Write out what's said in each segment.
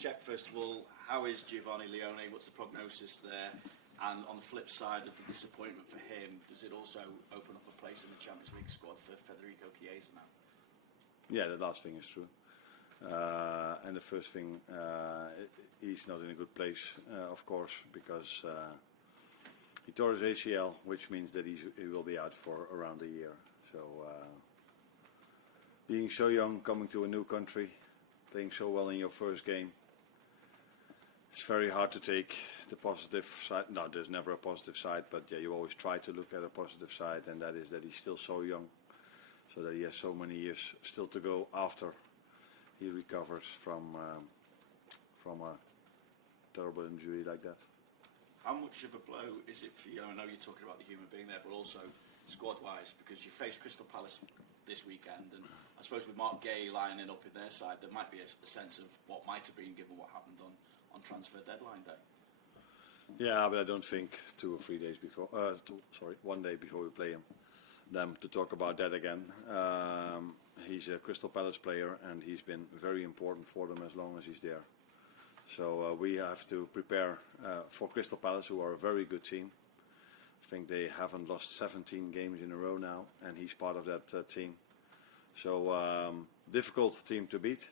check first of all, how is Giovanni Leoni? What's the prognosis there? And on the flip side of the disappointment for him, does it also open up a place in the Champions League squad for Federico Chiesa now? Yeah, the last thing is true. And the first thing, he's not in a good place, of course, because he tore his ACL, which means that he will be out for around a year. So, being so young, coming to a new country, playing so well in your first game, it's very hard to take the positive side. No, there's never a positive side, but yeah, you always try to look at a positive side, and that is that he's still so young, so that he has so many years still to go after he recovers from a terrible injury like that. How much of a blow is it for you? I know you're talking about the human being there, but also squad-wise, because you face Crystal Palace this weekend, and I suppose with Mark Gay lining up in their side, there might be a sense of what might have been given what happened on transfer deadline day. Yeah, but I don't think 2 or 3 days before, 1 day before we play them to talk about that again. He's a Crystal Palace player, and he's been very important for them as long as he's there. So we have to prepare for Crystal Palace, who are a very good team. I think they haven't lost 17 games in a row now, and he's part of that team. So difficult team to beat,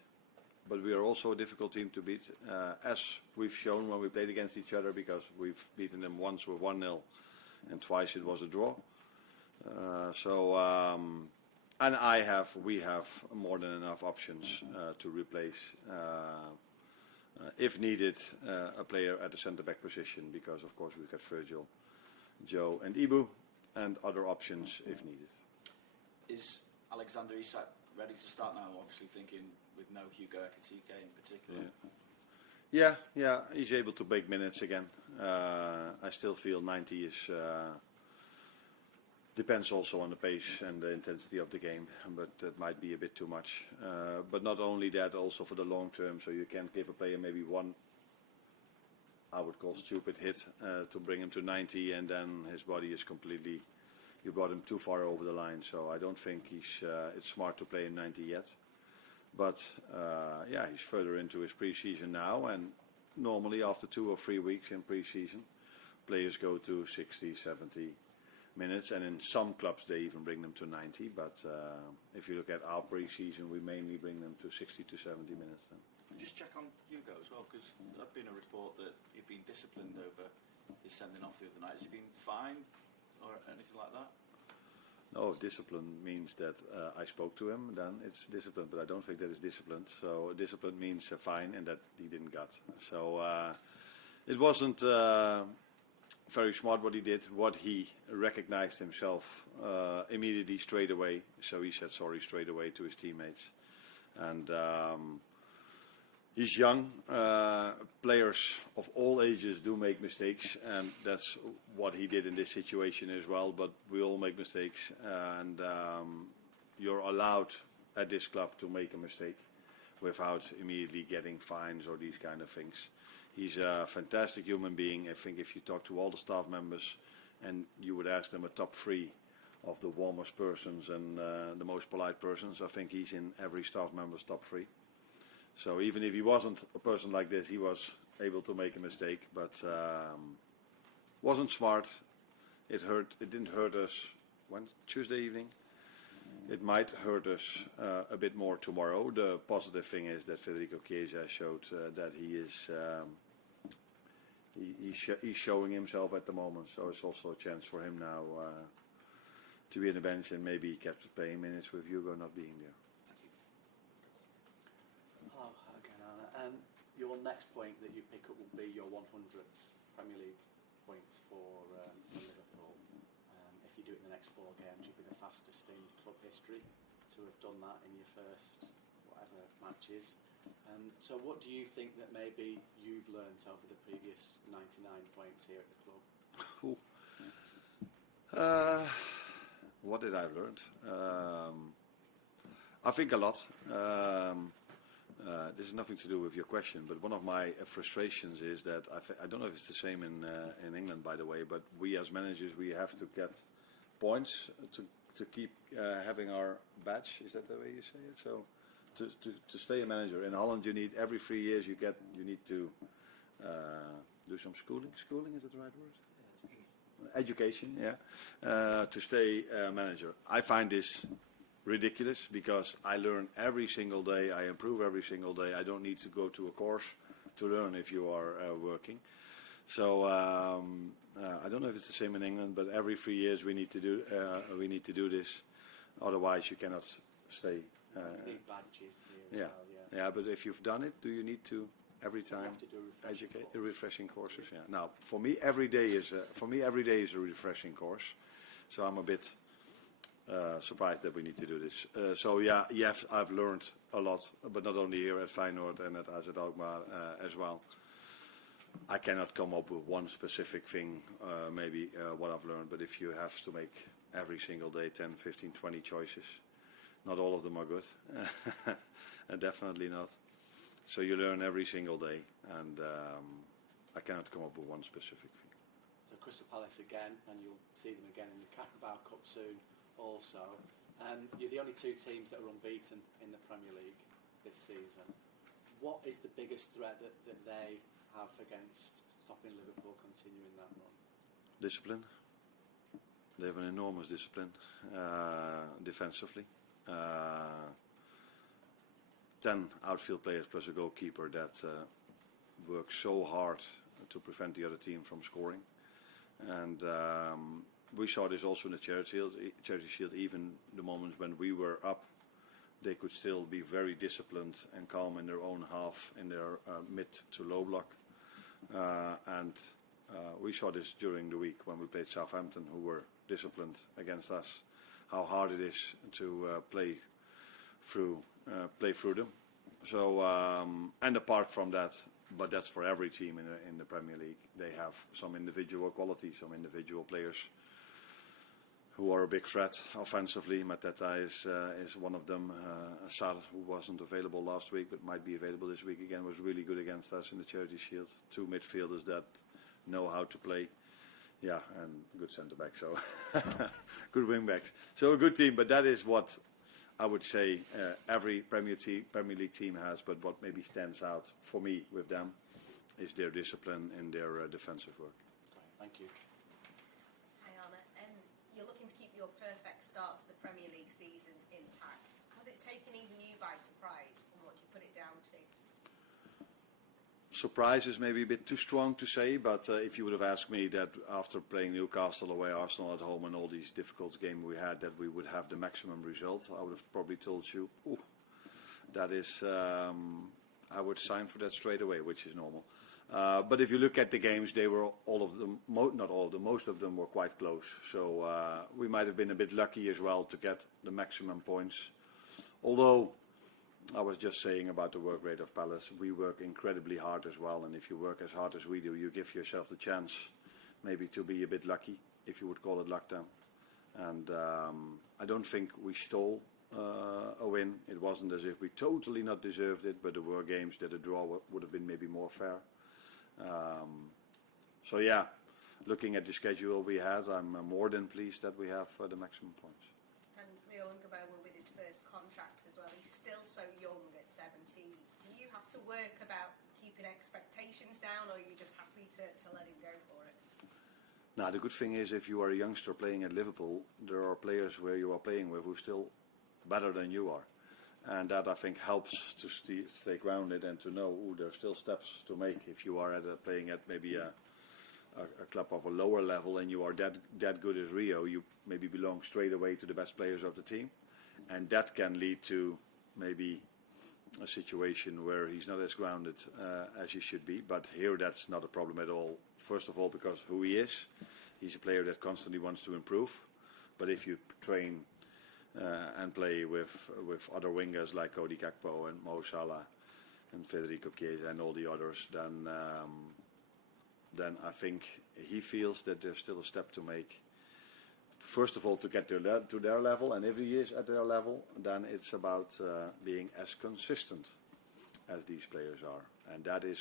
but we are also a difficult team to beat, as we've shown when we played against each other, because we've beaten them once with 1-0 and twice it was a draw. And we have more than enough options to replace, if needed, a player at the centre-back position, because of course we've got Virgil, Joe and Ibu, and other options if needed. Is Alexander Isak ready to start now, obviously thinking with no Hugo Ekitike in particular? Yeah, he's able to make minutes again. I still feel 90 is... depends also on the pace and the intensity of the game, but that might be a bit too much. But not only that, also for the long term, so you can't give a player maybe one, I would call stupid hit, to bring him to 90, and then his body is completely, you brought him too far over the line. So I don't think it's smart to play him 90 yet. But yeah, he's further into his pre-season now, and normally after 2 or 3 weeks in pre-season, players go to 60, 70 minutes, and in some clubs they even bring them to 90. But if you look at our pre-season, we mainly bring them to 60 to 70 minutes then. Just check on Hugo as well, because there's been a report that he'd been disciplined over his sending off the other night. Has he been fined or anything like that? No, discipline means that I spoke to him, then it's discipline, but I don't think that is disciplined. So discipline means a fine, and that he didn't get. So it wasn't very smart what he did. What he recognized himself immediately, straight away. So he said sorry straight away to his teammates. And he's young. Players of all ages do make mistakes, and that's what he did in this situation as well. But we all make mistakes, and you're allowed at this club to make a mistake without immediately getting fines or these kind of things. He's a fantastic human being. I think if you talk to all the staff members and you would ask them a top 3 of the warmest persons and the most polite persons, I think he's in every staff member's top 3. So even if he wasn't a person like this, he was able to make a mistake, but wasn't smart. It hurt. It didn't hurt us Tuesday evening. It might hurt us a bit more tomorrow. The positive thing is that Federico Chiesa showed that he is he's showing himself at the moment. So it's also a chance for him now to be on the bench, and maybe he kept playing minutes with Hugo not being there. Hello again, Arne. Your next point that you pick up will be your 100th Premier League point for Liverpool. If you do it in the next 4 games, you'll be the fastest in club history to have done that in your first whatever matches. So what do you think that maybe you've learnt over the previous 99 points here at the club? What did I learn? I think a lot. This has nothing to do with your question, but one of my frustrations is that I don't know if it's the same in England, by the way, but we as managers, we have to get points to keep having our badge. Is that the way you say it? So to stay a manager in Holland, you need every 3 years you need to do some schooling. Schooling, is that the right word? Education, yeah. To stay a manager. I find this ridiculous because I learn every single day. I improve every single day. I don't need to go to a course to learn if you are working. So I don't know if it's the same in England, but every 3 years we need to do this. Otherwise, you cannot stay. Big badges here as well, yeah. But if you've done it, do you need to every time have to do educate refreshing courses? Yeah. Now, for me, every day is a refreshing course. So I'm a bit surprised that we need to do this. So yeah, yes, I've learned a lot, but not only here at Feyenoord and at AZ Alkmaar as well. I cannot come up with one specific thing, maybe what I've learned, but if you have to make every single day 10, 15, 20 choices, not all of them are good. Definitely not. So you learn every single day, and I cannot come up with one specific thing. So Crystal Palace again, and you'll see them again in the Carabao Cup soon also. You're the only two teams that are unbeaten in the Premier League this season. What is the biggest threat that they have against stopping Liverpool continuing that run? Discipline. They have an enormous discipline defensively. 10 outfield players plus a goalkeeper that work so hard to prevent the other team from scoring. And we saw this also in the Charity Shield. Even the moments when we were up, they could still be very disciplined and calm in their own half, in their mid to low block. And we saw this during the week when we played Southampton, who were disciplined against us, how hard it is to play through them. So and apart from that, but that's for every team in the Premier League. They have some individual quality, some individual players who are a big threat offensively. Mateta is one of them. Sar, who wasn't available last week but might be available this week again, was really good against us in the Charity Shield. 2 midfielders that know how to play. Yeah, and good centre back, so good wing backs. So a good team, but that is what I would say every Premier League team has. But what maybe stands out for me with them is their discipline in their defensive work. Okay, thank you. Hi Arne, you're looking to keep your perfect start to the Premier League season intact. Has it taken even you by surprise, and what do you put it down to? Surprise is maybe a bit too strong to say, but if you would have asked me that after playing Newcastle away, Arsenal at home, and all these difficult games we had, that we would have the maximum result, I would have probably told you, that is, I would sign for that straight away, which is normal. But if you look at the games, they were all of them, not all of them, most of them were quite close. So we might have been a bit lucky as well to get the maximum points. Although I was just saying about the work rate of Palace, we work incredibly hard as well, and if you work as hard as we do, you give yourself the chance maybe to be a bit lucky, if you would call it luck down. And I don't think we stole a win. It wasn't as if we totally not deserved it, but there were games that a draw would have been maybe more fair. So yeah, looking at the schedule we had, I'm more than pleased that we have the maximum points. And Rio Ungabo with his first contract as well. He's still so young at 17. Do you have to work about keeping expectations down, or are you just happy to let him go for it? Now, the good thing is if you are a youngster playing at Liverpool, there are players where you are playing with who are still better than you are. And that, I think, helps to stay grounded and to know there are still steps to make. If you are playing at maybe a club of a lower level and you are that good as Rio, you maybe belong straight away to the best players of the team. And that can lead to maybe a situation where he's not as grounded as he should be. But here that's not a problem at all. First of all, because who he is. He's a player that constantly wants to improve. But if you train and play with other wingers like Cody Gakpo and Mo Salah and Federico Chiesa and all the others, then I think he feels that there's still a step to make. First of all, to get to their level, and if he is at their level, then it's about being as consistent as these players are. And that is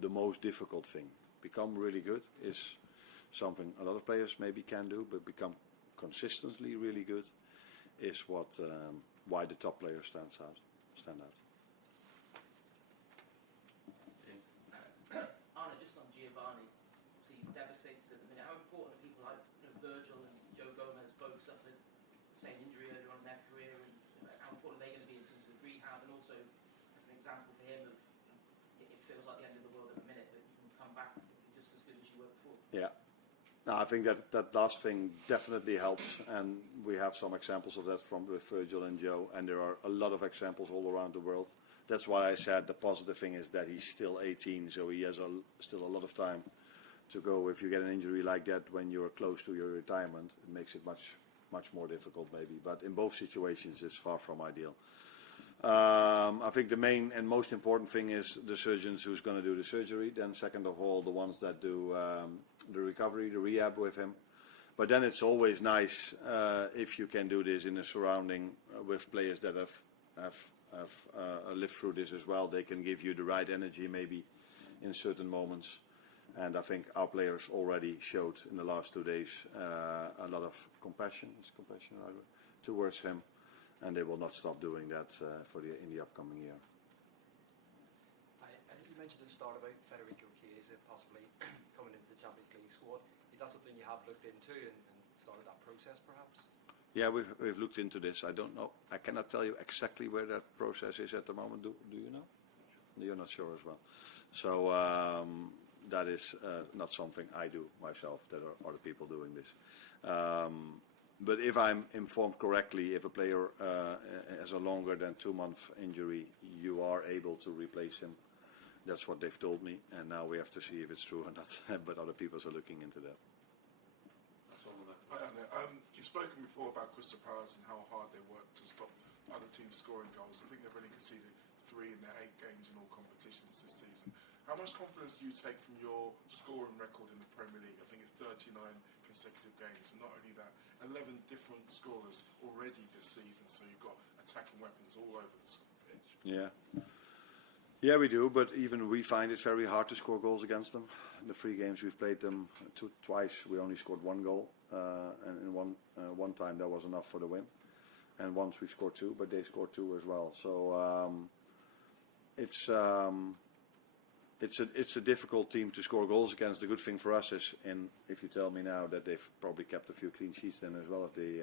the most difficult thing. Become really good is something a lot of players maybe can do, but become consistently really good is what why the top players stand out. Arne, just on Giovanni, obviously devastated at the minute. How important are people like Virgil and Joe Gomez both suffered the same injury earlier on in their career, and how important are they going to be in terms of rehab, and also as an example for him of it feels like the end of the world at the minute, but you can come back just as good as you were before. Yeah. No, I think that last thing definitely helps, and we have some examples of that with Virgil and Joe, and there are a lot of examples all around the world. That's why I said the positive thing is that he's still 18, so he has still a lot of time to go. If you get an injury like that when you're close to your retirement, it makes it much more difficult maybe. But in both situations, it's far from ideal. I think the main and most important thing is the surgeons who's going to do the surgery. Then second of all, the ones that do the recovery, the rehab with him. But then it's always nice if you can do this in a surrounding with players that have lived through this as well. They can give you the right energy maybe in certain moments. And I think our players already showed in the last 2 days a lot of compassion towards him. And they will not stop doing that in the upcoming year. You mentioned at the start about Federico Chiesa possibly coming into the Champions League squad. Is that something you have looked into and started that process perhaps? Yeah, we've looked into this. I don't know. I cannot tell you exactly where that process is at the moment. Do you know? You're not sure as well. So that is not something I do myself. There are other people doing this. But if I'm informed correctly, if a player has a longer than 2-month injury, you are able to replace him. That's what they've told me, and now we have to see if it's true or not. But other people are looking into that. That's all of that. Hi, Arne. You've spoken before about Crystal Palace and how hard they work to stop other teams scoring goals. I think they've only conceded 3 in their 8 games in all competitions this season. How much confidence do you take from your scoring record in the Premier League? I think it's 39 consecutive games, and not only that, 11 different scorers already this season, so you've got attacking weapons all over the pitch. Yeah, we do, but even we find it's very hard to score goals against them. In the 3 games we've played them twice, we only scored 1 goal, and in one time that was enough for the win. And once we scored 2, but they scored 2 as well. So it's a difficult team to score goals against. The good thing for us is, if you tell me now that they've probably kept a few clean sheets then as well, if they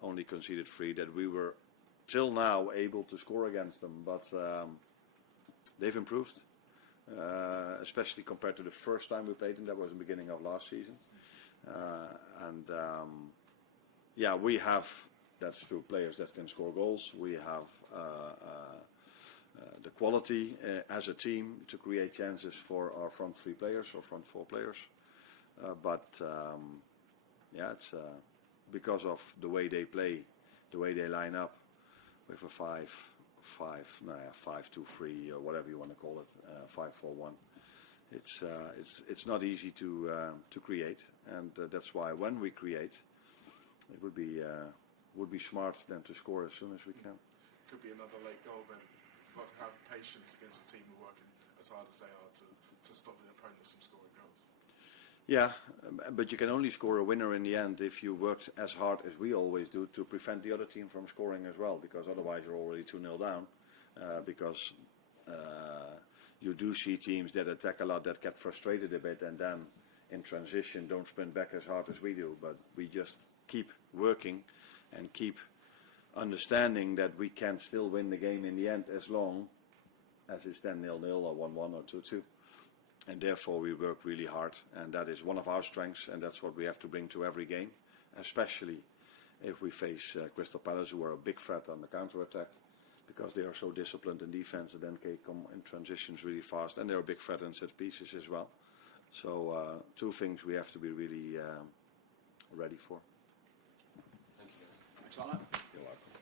only conceded 3, that we were till now able to score against them. But they've improved, especially compared to the first time we played them. That was the beginning of last season. We have, that's true, players that can score goals. We have the quality as a team to create chances for our front 3 players or front 4 players. It's because of the way they play, the way they line up with a 5-2-3 or whatever you want to call it, 5-4-1. It's not easy to create, and that's why when we create, it would be smart then to score as soon as we can. Could be another late goal then. You've got to have patience against a team who are working as hard as they are to stop the opponents from scoring goals. Yeah, but you can only score a winner in the end if you worked as hard as we always do to prevent the other team from scoring as well, because otherwise you're already 2-0 down. Because you do see teams that attack a lot that get frustrated a bit and then in transition don't sprint back as hard as we do. But we just keep working and keep understanding that we can still win the game in the end as long as it's then 0-0 or 1-1 or 2-2. And therefore we work really hard, and that is one of our strengths, and that's what we have to bring to every game, especially if we face Crystal Palace, who are a big threat on the counter-attack, because they are so disciplined in defense and then can come in transitions really fast, and they're a big threat in set pieces as well. So 2 things we have to be really ready for. Thank you, guys. Thanks, Arne. You're welcome.